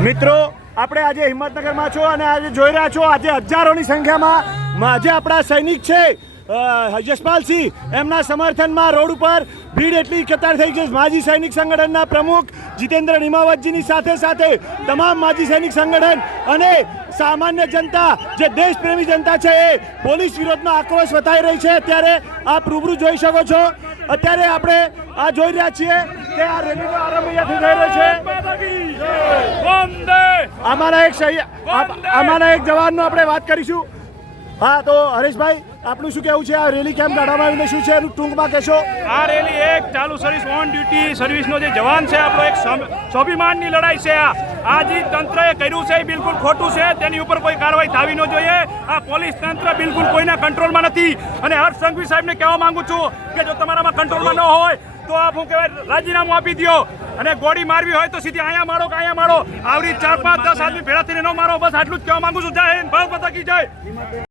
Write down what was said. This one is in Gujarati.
મિત્રો, આપણે આજે હિંમતનગરમાં છો અને આજે જોઈ રહ્યા છો, આજે હજારોની સંખ્યામાં આજે આપણા સૈનિક છે. યશપાલસિંહ એમના સમર્થનમાં રોડ ઉપર ભીડ એટલી કતાર થઈ છે. માજી સૈનિક સંગઠનના પ્રમુખ જીતેન્દ્ર નિમાવતજીની સાથે સાથે તમામ માજી સૈનિક સંગઠન અને સામાન્ય જનતા, જે દેશપ્રેમી જનતા છે, એ પોલીસ વિરોધનો આક્રોશ વધાઈ રહી છે. અત્યારે આપ રૂબરૂ જોઈ શકો છો. અત્યારે આપણે આ જોઈ રહ્યા છીએ કે આ રેલીનો આરંભ અહીંયાથી થઈ રહ્યો આમાંના એક અમારા એક જવાનનો આપણે વાત કરીશું. હા તો હરેશભાઈ આપનું શું કહેવું છે? આ રેલી કેમ કાઢવામાં આવીને શું છે? એનું ટૂંકમાં કહેશો? આ રેલી એક ચાલુ સર્વિસ ઓન ડ્યુટી સર્વિસનો જે જવાન છે આપણો એક સ્વાભિમાનની લડાઈ છે આ. આ જે તંત્રએ કર્યું છે એ બિલકુલ ખોટું છે. તેની ઉપર કોઈ કાર્યવાહી થવી ન જોઈએ. આ પોલીસ તંત્ર બિલકુલ કોઈના કંટ્રોલમાં નથી. અને હર્ષ સંઘવી સાહેબને કહેવા માંગુ છું કે જો તમારામાં કંટ્રોલમાં ન હોય તો આપ હું કહેવાય, રાજીનામું આપી દો અને ગોળી મારવી હોય તો સીધી અહીંયા મારો કે અહીંયા મારો. આવરી ચાર પાંચ દસ આદમી ભેળા થઈને ન મારો. બસ આટલું જ કહેવા માંગુ છું. જય હિન્દ. ભારત કી જય.